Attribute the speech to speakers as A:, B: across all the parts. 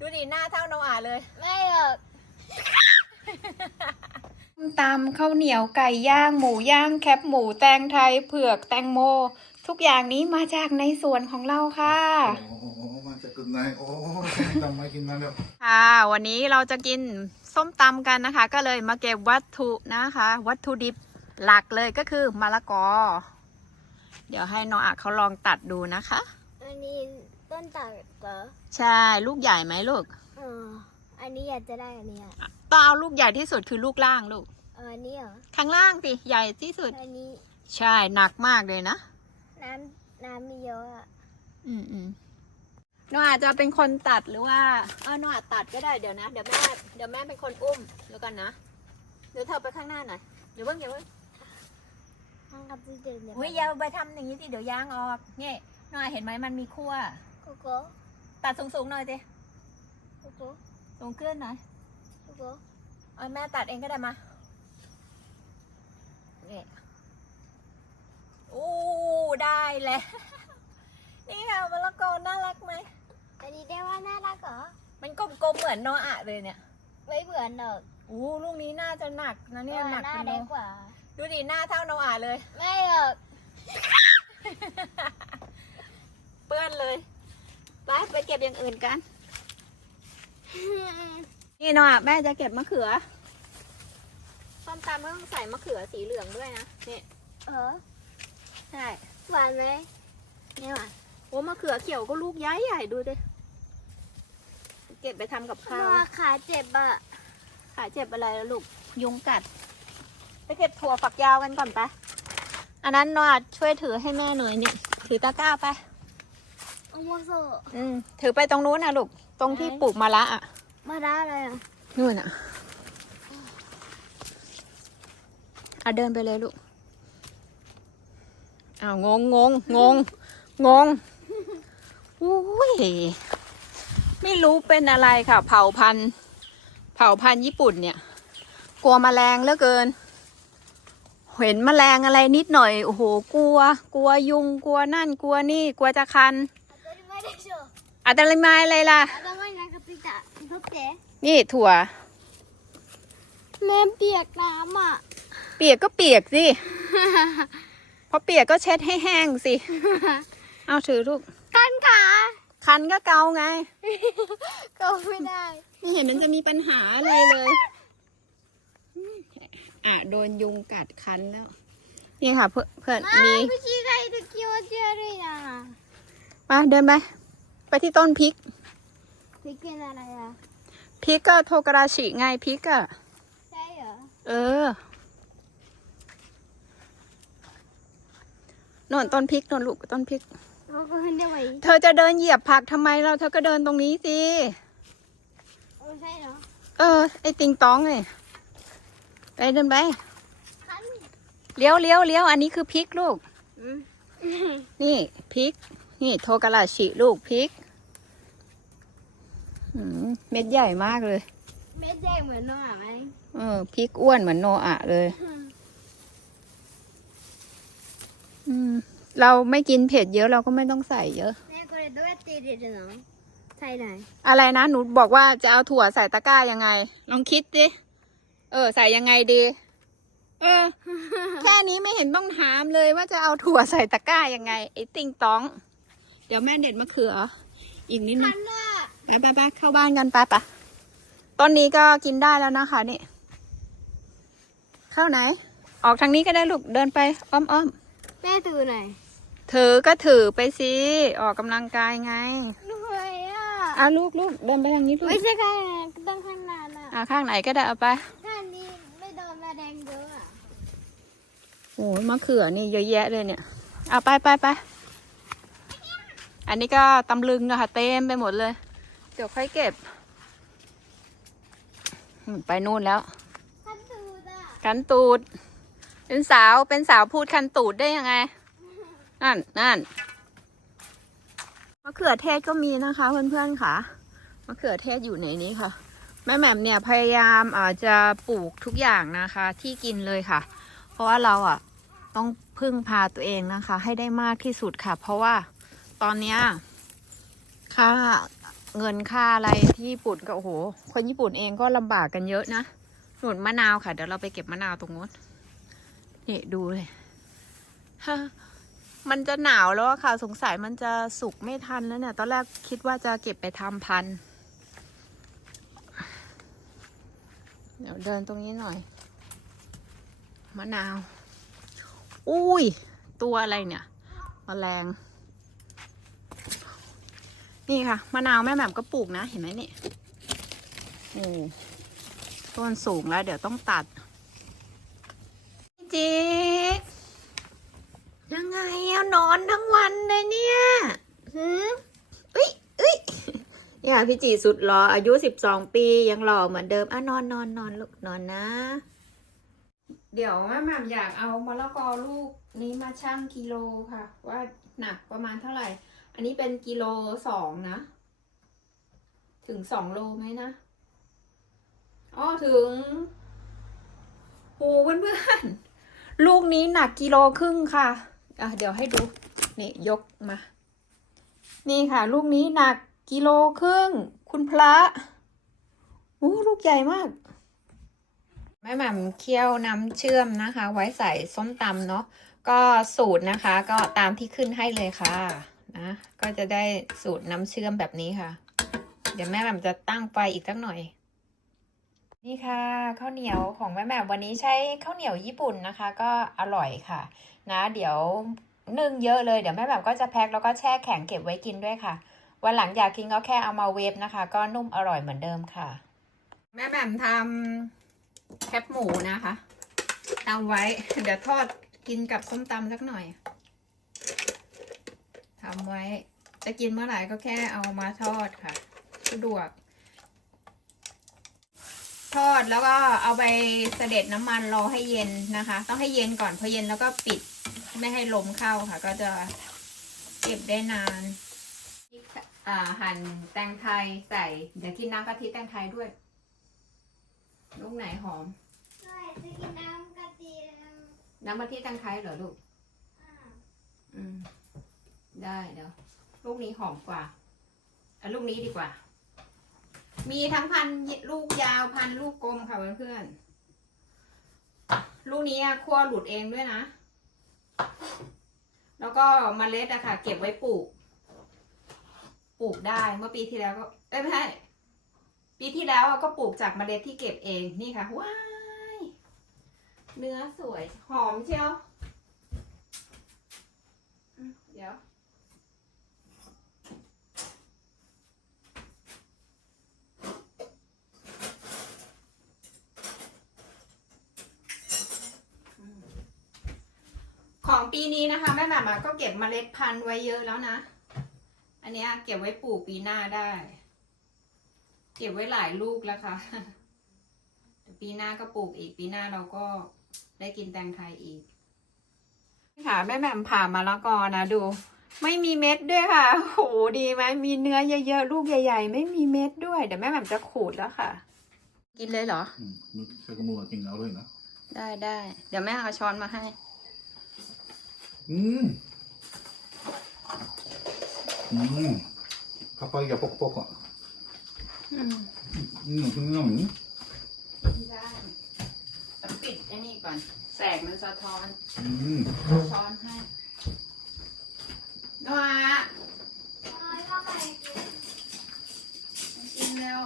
A: ดูดิหน้าเท่าโนอาเลย
B: ไม่หรอก
A: ตำข้าวเหนียวไก่ย่าง หมูย่างแคบหมูแตงไทยเผือกแตงโม ทุกอย่างนี้มาจากในสวนของเราค่ะ
C: โอ้โหมาจากกุนนายโอ้ทำไมกินมาแล้ว
A: ค่ะ วันนี้เราจะกินส้มตำกันนะคะ ก็เลยมาเก็บวัตถุนะคะ วัตถุดิบหลักเลยก็คือมะละกอ เดี๋ยวให้น้องอะเขาลองตัดดูนะคะ
B: อันนี้ ต้นตักเหรอ
A: ใช่ ลูกใหญ่ไหมลูก
B: เอออันนี้อยากจะได้อันเนี้ย
A: ต้องเอาลูกใหญ่ที่สุดคือลูกล่างลูก
B: เอออันนี้เหรอ
A: ข้างล่างสิใหญ่ที่สุด
B: อันนี้
A: ใช่หนักมากเลยนะ
B: น้ำน้ำมีเยอะอะ
A: อืมอืมน้องอาจจะเป็นคนตัดหรือว่าเออน้องอาจตัดก็ได้เดี๋ยวนะ เดี๋ยวแม่เดี๋ยวแม่เป็นคนอุ้มเดี๋ยวกันนะเดี๋ยวเธอไปข้างหน้าหน่อยเดี๋ยวเพิ่งเดี๋ยวเพิ่ง
B: ทางกับที่เดินเนี่ย
A: อุ้ยอย่าไปทำอย่างนี้สิเดี๋ยวยางออกนี่น้องอาเห็นไหมมันมีขั้ว
B: โกโก้
A: ตัดสูงๆหน่อยสิ
B: โกโก้
A: สูงขึ้นหน่อย
B: โกโก้
A: เอาแม่ตัดเองก็ได้มานี่อู้ได้แล้วนี่ค่ะมะละกอน่ารักไหม
B: อันนี้ได้ว่าน่ารักเหรอ
A: มันกลมๆเหมือนโนอาเลยเนี่ย
B: ไม่เหมือนหรอก
A: อู้ลูกนี้น่าจะหนักนะเนี่ยหนัก
B: หน้า
A: เป็นโล
B: เล็กกว่า
A: ดูดิหน้าเท่าโนอาเลย
B: ไม่หรอก
A: เปื้อนเลย ไปไปเก็บอย่างอื่นกัน นี่โนอาแม่จะเก็บมะเขือส้มตำต้องใส่มะเขือสีเหลืองด้วยนะนี่
B: เออ
A: ใช่
B: หวานไหมไม่หวาน
A: โอ้มะเขือเขียวก็ลูกย้ายใหญ่ดูดิเก็บไปทำกับข้าว
B: มาขาเจ็บอะ
A: ขาเจ็บอะไรแล้วลูกยุงกัด ไปเก็บถั่วฝักยาวกันก่อนไปะอันนั้นโนอาช่วยถือให้แม่หน่อยนี่ถือตะกร้าไป
B: โอโมโซ
A: อืมถือไปตรงนู้นนะลูก ตรงที่
B: ไหน
A: ปลูกมะละอะ
B: มาได้เลยอะ
A: นู่นอะอะเดินไปเลยลูกอ้าวงงงงงงงงอุ้ยไม่รู้เป็นอะไรค่ะ เผ่าพันธุ์ เผ่าพันธุ์ญี่ปุ่นเนี่ย กลัวแมลงเหลือเกิน เห็นแมลงอะไรนิดหน่อยโอ้โหกลัว กลัวยุงกลัวนั่นกลัวนี่ กลัวจะคัน อะไรมาอะไรล่ะ นี่ถั่ว
B: แม่เปียกน้ำอะ
A: เปียกก็เปียกสิ พอเปียกก็เช็ดให้แห้งสิ เอาถือลูก
B: คันขา
A: คันก็เกาไง เกา
B: ไม่ได้
A: ไม่เห็นมันจะมีปัญหาอะไรเลย อะโดนยุงกัดคันแล้ว นี่ค่ะเพื่อนมีเมื่อชี้
B: ใค
A: ร
B: ตะกี้ว่าเจอเลยอะ
A: มาเดินไป ไปที่ต้นพริก
B: พริกเป็นอะไรอะ
A: พริกก็โทกราชิไงพริกอะ
B: ใช่เหรอ
A: เออโน่นต้นพริกโน่นลูกต้นพริก
B: เขาก็ขึ้นได้ไหม
A: เธอจะเดินเหยียบผักทำไมเราเธอก็เดินตรงนี้สิ
B: เออใช่เหรอ
A: เออ ไอ้ติงตองเลยไปเดินไป
B: คัน
A: เลี้ยวเลี้ยวเลี้ยวอันนี้คือพริกลูก
B: อืม
A: นี่พริก นี่โทกะลาชิลูกพริกเม็ดใหญ่มากเลย
B: เม็ดใหญ่เหมือนโนอาไหม
A: เออพริกอ้วนเหมือนโนอาเลยอือเราไม่กินเผ็ดเยอะเราก็ไม่ต้องใส่เยอะ
B: แม่ก็เลยด้วยตีเด็ดเนาะใส่ไหน
A: อะไรนะหนูบอกว่าจะเอาถั่วใส่ตะกร้ายังไง ลองคิดสิเออ ใส่ยังไงดี เออ แค่นี้ไม่เห็นต้องถามเลยว่าจะเอาถั่วใส่ตะกร้ายังไงไอ้ติงตอง เดี๋ยวแม่เด็ดมะเขือ อีกนิดนึ
B: คั
A: ง
B: นน่ะ
A: ไปไปไปเข้าบ้านกันไปปะต้นนี้ก็กินได้แล้วนะคะนี่ เข้าไหน ออกทางนี้ก็ได้ลูกเดินไปอ้อมอ้อม
B: แม่ถือไหน
A: ถือก็ถือไปสิออกกำลังกายไง
B: เหนื่อยอะ
A: อะลูกลูกเดินไปทางนี้ลูก
B: ไม่ใช่ข้างนั้นต้องข้างนั้นอะ
A: อะข้างไหนก็ได้เอาไป
B: ข้างนี้ไม่โดนแมลงเยอะอะ
A: โอ้ยมะเขือนี่เยอะแยะเลยเนี่ยเอาไปไปไป อันนี้ก็ตำลึงนะคะเต็มไปหมดเลย เดี๋ยวค่อยเก็บอืมไปนู่นแล้ว
B: คันตูดอะ
A: คันตูด เป็นสาวเป็นสาวพูดคันตูดได้ยังไง นั่นนั่นมะเขือเทศก็มีนะคะ เพื่อนๆค่ะมะเขือเทศอยู่ในนี้ค่ะ แม่แหม่มเนี่ยพยายามอาจจะปลูกทุกอย่างนะคะ ที่กินเลยค่ะ เพราะว่าเราอะต้องพึ่งพาตัวเองนะคะ ให้ได้มากที่สุดค่ะ เพราะว่า ตอนเนี้ยค่าเงินค่าอะไรที่ญี่ปุ่นก็โอ้โห คนญี่ปุ่นเองก็ลำบากกันเยอะนะหนุนมะนาวค่ะ เดี๋ยวเราไปเก็บมะนาวตรงนู้นนี่ดูเลยมันจะหนาวแล้วค่ะ สงสัยมันจะสุกไม่ทันแล้วเนี่ย ตอนแรกคิดว่าจะเก็บไปทำพันเดี๋ยวเดินตรงนี้หน่อย มะนาว อุ้ย ตัวอะไรเนี่ยมแมลง นี่ค่ะมะนาวแม่แหม่มก็ปลูกนะเห็นไหมนี่โอ้ต้นสูงแล้ว เดี๋ยวต้องตัดจิ๊กยังไงอะนอนทั้งวันเลยเนี่ยหืมอุ้ยอุ้ยเนี่ยพี่จีสุดหล่ออายุสิบสองปียังหล่อเหมือนเดิมอะนอนนอนนอนลูกนอนนะ เดี๋ยวแม่แหม่มอยากเอามะละกอลูกนี้มาชั่งกิโลค่ะ ว่าหนักประมาณเท่าไหร่ อันนี้เป็นกิโลสองนะ ถึงสองโลไหมนะอ๋อถึงโอ้เพื่อนลูกนี้หนักกิโลครึ่งค่ะอะ เดี๋ยวให้ดู นี่ยกมา นี่ค่ะ ลูกนี้หนักกิโลครึ่ง คุณพระโอ้ลูกใหญ่มากแม่แหม่มเคี่ยวน้ำเชื่อมนะคะ ไว้ใส่ส้มตำเนาะก็สูตรนะคะ ก็ตามที่ขึ้นให้เลยค่ะ นะ ก็จะได้สูตรน้ำเชื่อมแบบนี้ค่ะ เดี๋ยวแม่แหม่มจะตั้งไฟอีกสักหน่อย นี่ค่ะข้าวเหนียวของแม่แหม่มวันนี้ใช้ข้าวเหนียวญี่ปุ่นนะคะ ก็อร่อยค่ะ นะ เดี๋ยวนึ่งเยอะเลยเดี๋ยวแม่แหม่มก็จะแพ็คแล้วก็แช่แข็งเก็บไว้กินด้วยค่ะ วันหลังอยากกินก็แค่เอามาเวฟนะคะ ก็นุ่มอร่อยเหมือนเดิมค่ะ แม่แหม่มทำแคบหมูนะคะทำไว้เดี๋ยวทอดกินกับส้มตำสักหน่อย ทำไว้ จะกินเมื่อไหร่ก็แค่เอามาทอดค่ะ สะดวก ทอดแล้วก็เอาไปเสด็จน้ำมันรอให้เย็นนะคะ ต้องให้เย็นก่อนพอเย็นแล้วก็ปิดไม่ให้ลมเข้าค่ะ ก็จะเก็บได้นานพริกอ่าหั่นแตงไทยใส่เดี๋ยวกินน้ำกะทิแตงไทยด้วยลูกไหนหอม
B: ใช่จะกินน้ำกะทิ
A: น้ำกะทิแตงไทยเหรอลูกอืม ได้เดี๋ยวลูกนี้หอมกว่าเอาลูกนี้ดีกว่า มีทั้งพันลูกยาวพันลูกกลมค่ะเพื่อนๆลูกนี้คั่วหลุดเองด้วยนะ แล้วก็มเมล็ดอะค่ะ เก็บไว้ปลูก ปลูกได้เมื่อปีที่แล้วก็เอ้ยไม่ใช่ปีที่แล้วอะก็ปลูกจากเมล็ดที่เก็บเองนี่ค่ะว้ายเนื้อสวยหอมเชียวเดี๋ยว ปีนี้นะคะแม่แหม่มอะก็เก็บเมล็ดพันธุ์ไว้เยอะแล้วนะ อันเนี้ยเก็บไว้ปลูกปีหน้าได้ เก็บไว้หลายลูกแล้วค่ะเดี๋ยวปีหน้าก็ปลูกอีกปีหน้าเราก็ได้กินแตงไทยอีก ค่ะแม่แหม่มผ่ามาแล้วกอนะดู ไม่มีเม็ดด้วยค่ะโหดีไหมมีเนื้อเยอะๆลูกใหญ่ๆ ไม่มีเม็ดด้วยเดี๋ยวแม่แหม่มจะขูดแล้วค่ะ กินเลยเหรอ
C: อืมมึงใช้กระมูกินเอาเลยนะ
A: ได้ได้เดี๋ยวแม่เอาช้อนมาให้
C: อืมอืมข้าวไปอย่าปกปกอะ
A: อืม
C: อืมอืม
A: ได้แต่ปิดไอ้นี่ก่อน แสงมันสะท้อนช้อนให้นัว
B: น้อยเข้าไปกิน
A: กินเร็ว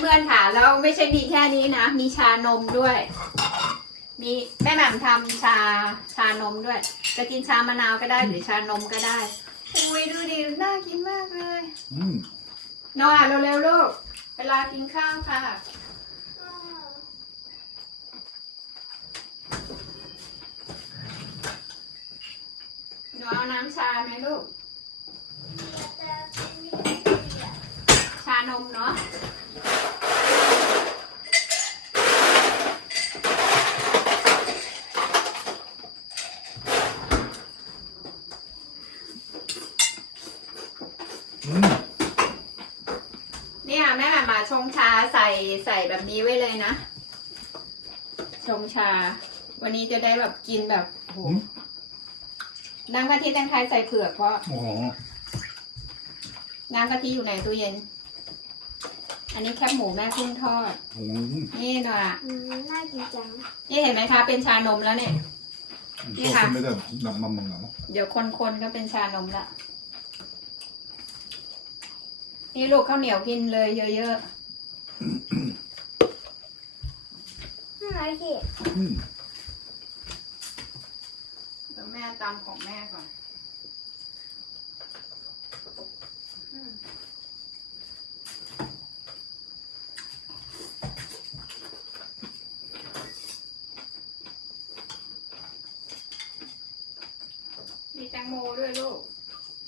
A: เพื่อนๆค่ะ แล้วไม่ใช่มีแค่นี้นะ มีชานมด้วย มีแม่แหม่มทำชาชานมด้วย จะกินชามะนาวก็ได้หรือชานมก็ได้อุ้ยดูดิน่ากินมากเลย
C: อืม
A: นอนเร็วๆลูกเวลากินข้าวค่ะ
B: อืม
A: หนูเอาน้ำชาไหมลูก
B: แต่ไม่มีเสีย
A: ชานมเนาะ
C: อืม
A: เนี่ยแม่แหม่มมาชงชา ใส่ใส่แบบนี้ไว้เลยนะ ชงชา วันนี้จะได้แบบกินแบบโอ้โห
C: อืม
A: น้ำกะทิแตงไทยใส่เผือกเพราะ
C: โอ้โห
A: น้ำกะทิอยู่ในตู้เย็น อันนี้แคบหมูแม่กุ้งทอด
C: โอ้โห
A: นี่หน่อย
B: อืมน่ากินจัง
A: นี่เห็นไหมคะ เป็นชานมแล้วเนี่ย นี่
C: ชอบ
A: ค่ะ
C: กินไม่ได้ดำมันมึงเหรอ
A: เดี๋ยวคนๆก็เป็นชานมละ นี่ลูกข้าวเหนียวกินเลยเยอะ
B: น่ารักที่
C: อืม
A: ๆเดี๋ยวแม่ตำของแม่ก่อนอืมมีแตงโมด้วยลูก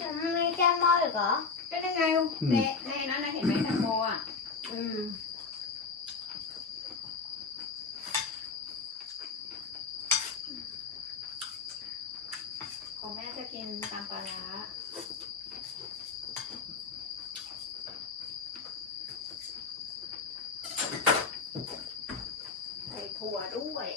B: ยังไม่แก้มออีกเหรอ
A: ก็ได้ไงในในนั้นนะเห็นไหมแตงโมอะ
B: อืม
A: ของแม่จะกินตามปลาร้าใส่ ถั่วด้วย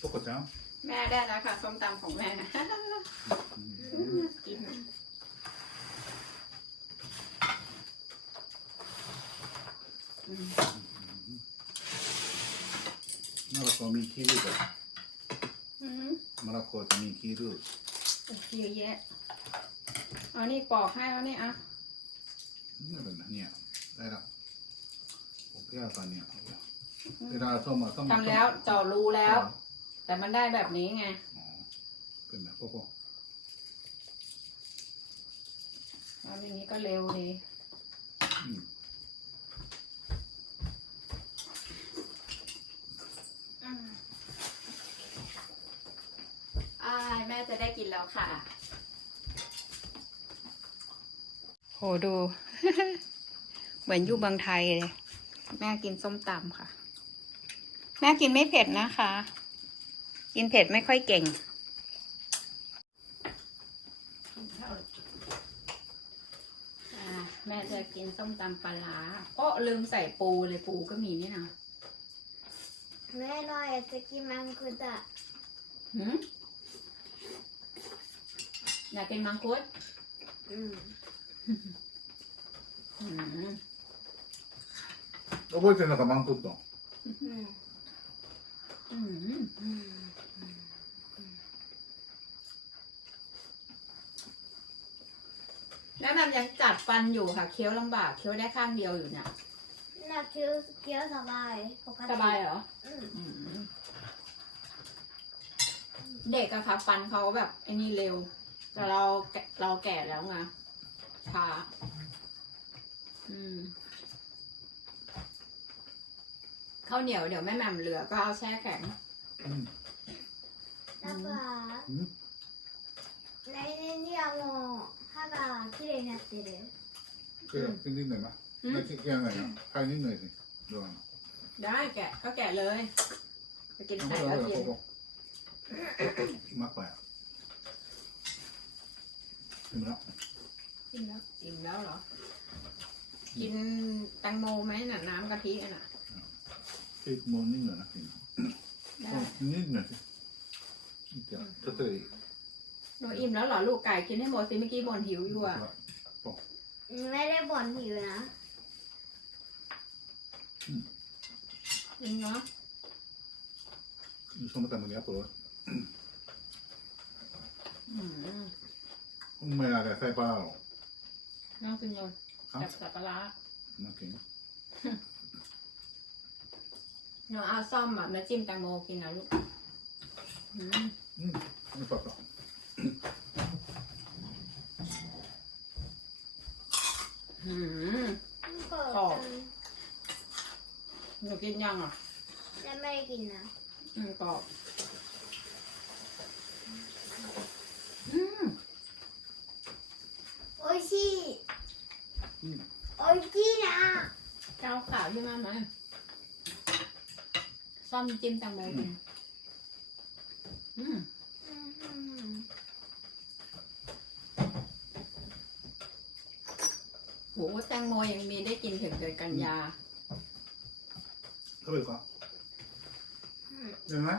C: ตุ๊กตา
A: แม่ได้แล้วค่ะส้มตำของแม่ กิน
C: มะละกอมีขี้รูดอะ
A: อืม
C: มะละกอจะมีขี้รูด
A: เยอะแยะเอานี่ปอกให้แล้วนี่อะ
C: นี่เป็นนะเนี่ยได้แล้วโอเคตอนเนี้ยเวลาต้มอะต้อง
A: ทำแล้วเจาะรูแล้ว แต่มันได้แบบนี้ไง
C: อ๋อเป็นแบบพวก
A: แล้วอย่างนี้ก็เร็วดี
C: อืม
A: อ้าย แม่จะได้กินแล้วค่ะ โหดู เหมือนอยู่เมืองไทยเลย แม่กินส้มตำค่ะ แม่กินไม่เผ็ดนะคะ กินเผ็ดไม่ค่อยเก่ง อ่า แม่จะกินส้มตำปลาร้าเพราะลืมใส่ปูเลยปูก็มีนี่นะ
B: แม่น้อยจะกินมังคุดอะ
A: หืม อยากกินมังคุด
B: อืม
A: อืม
C: 覚えてるのかマンコット
B: อืม
A: อืม
B: อืม
A: แล้วมันยังจัดฟันอยู่ค่ะ เคี้ยวลำบาก เคี้ยวได้ข้างเดียวอยู่เนี่ย
B: น่าเคี้ยวเคี้ยวสบายปกติ
A: สบายเหรอ
B: อืม
A: อืมเด็กอะค่ะ ฟันเขาแบบไอ้นี่เร็ว แต่เราแกเราแก่แล้วไงช้าอืมข้าวเหนียวเดี๋ยวแม่แหม่มเหลือก็เอาแช่แข็ง
C: うん
B: แล้วก็
C: うん
B: 来年にはもう歯が綺麗になってる
C: これกินนิดหน่อยไหม
A: อืม
C: ไม่กินแค่ไหนอ่ะใครนิดหน่อยสิดูอ่ะ
A: ได้แกะก็แกะเลย ไปกิน
C: เอา
A: ไข่
C: ไป
A: แล้ว
C: เอา
A: กิน
C: ไปมากไปอ่ะ กินแล้ว
A: กินแล้วอิ่มแล้วเหรอ กินแตงโมไหมน่ะ น้ำกะทิน่ะ
C: อีกโมงนิดหน่อยนะกิน
A: ได้
C: นิดหน่อยสิเดี๋ยวถ้าตย
A: หนูอิ่มแล้วเหรอลูกไก่กินให้หมดสิเมื่อกี้บ่นหิวอยู่อะ
B: ไม่ได้บ่นหิวนะ
A: จริงเนาะ
C: อยู่ส้มตำมันเนี้ยปวด
A: อืม
C: ไม่อะไรใส่ปลาหรอ
A: น่องตุนยน
C: ต์
A: จับสับปะร้า
C: น้ำแข็
A: งน้องเอาซ่อมแบบน้ำจิ้มแตงโมกินนะลูกอืม
C: อืมไม่ปลาหร
A: อกอืม
B: ก
A: รอบหนูกินยังอะ
B: ยังไม่กินนะ
A: อืมกรอบอืม
B: โอชิ
C: อืม
B: โอชินะ
A: เจ้าข่าวใช่ไหมาซ้อมจิ้มตังโมกินอืม
B: อืม
A: โหแตงโมยังมีได้กินถึงเดือนกันยา
C: เขาเป็นก่
B: อนเห็นไหม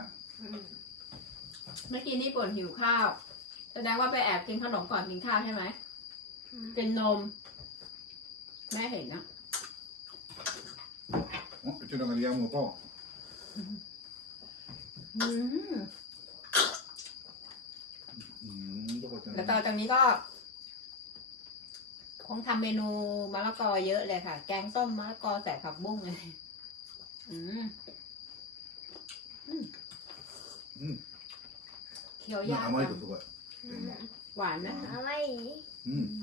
A: เมื่อกี้นี่ปวดหิวข้าว แสดงว่าไปแอบกินขนมก่อนกินข้าวใช่ไหม
B: อืม
A: กินนม แม่เห็นนะ
C: おうちのがリアムと
A: อืม
C: うんどこちゃん
A: แล้วต่อจากนี้ก็ คงทำเมนูมะละกอเยอะเลยค่ะ แกงส้มมะละกอใส่ผักบุ้งเลย อืม
C: うん
A: เคี้ยวยาก
C: 甘い
A: จั
C: と
A: ง
C: すごい
B: อืม
A: หวานไหม
B: เอาไว้
C: うん
A: อืมอืม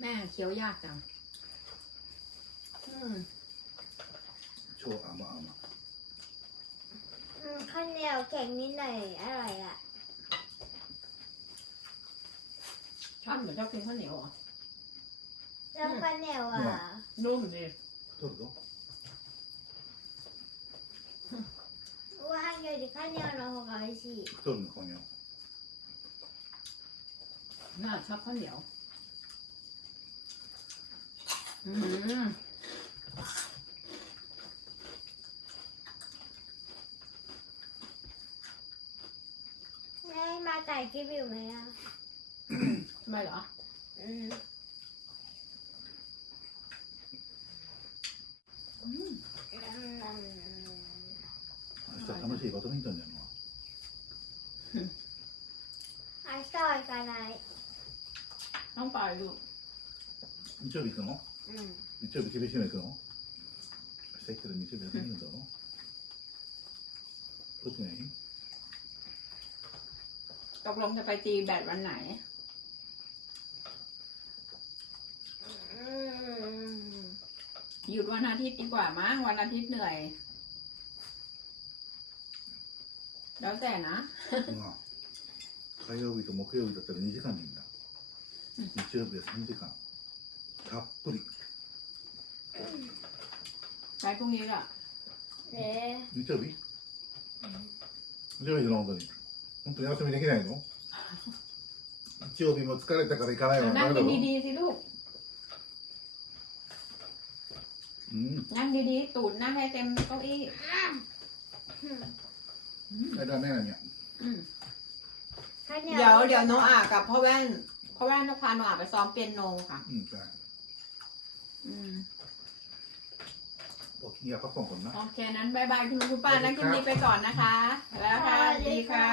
A: แม่เคี้ยวยากจัง อืม
C: 超甘甘
B: อืมข้าวเหนียวแข็งนิดหน่อยอร่อยอ่ะ
A: ชอบเหมือนชอบกินข้าวเหนียวเหรอ
B: แล้วข้าวเหนียวอ่ะ
A: นุ่มดี
C: 取るぞ
B: ご飯よりカニョの方が美味しい。
C: 取るのここに
A: น่าชอบข้าวเหนียว อืม
B: แม่มาถ่ายคลิปอยู่ไหมอ่ะ
A: ทำไมเหรอ
B: อืม
A: อืม
C: 明日楽しいバドミントンやるの
B: 明日は行かない。
A: ต้องไปลูก
C: 日曜日行くの
B: うん。
C: 日曜日厳しいの行くの明日行ったら日曜日休みるんだろどっちがいい
A: ตกลงจะไปตีแบดวันไหน
B: うん。
A: หยุดวันอาทิตย์ดีกว่ามั้งวันอาทิตย์เหนื่อย แล้วแต่นะ
C: まあ火曜日と木曜日だったら2時間でいいんだ 日曜日は3時間たっぷり
A: ไปพรุ่งนี้ล่ะ
B: ね
C: 日曜日日曜日の本当に本当に休みできないの日曜日も疲れたから行かないわ
A: นั่ง
C: ダメだろ
A: ดีๆสิลูก
C: うん
A: นั่งดีๆ ตูดนั่งให้เต็มเก้าอี้
C: あれダメなにゃ
A: อืม
B: カニョ
A: เดี๋ยวเดี๋ยวโนอากับพ่อแว่น ราะว่าต้องพาหนูอาไปซ้อมเปียโนค่ะ
C: อืมใช่
A: อืม
C: โอเคเงียบพักผ่อนก่นนะ
A: โอเคนั้นบายบายคุณคุณป้นั่ะคุณดีไปก่อนนะคะ แล้วค่ะดีค่ะ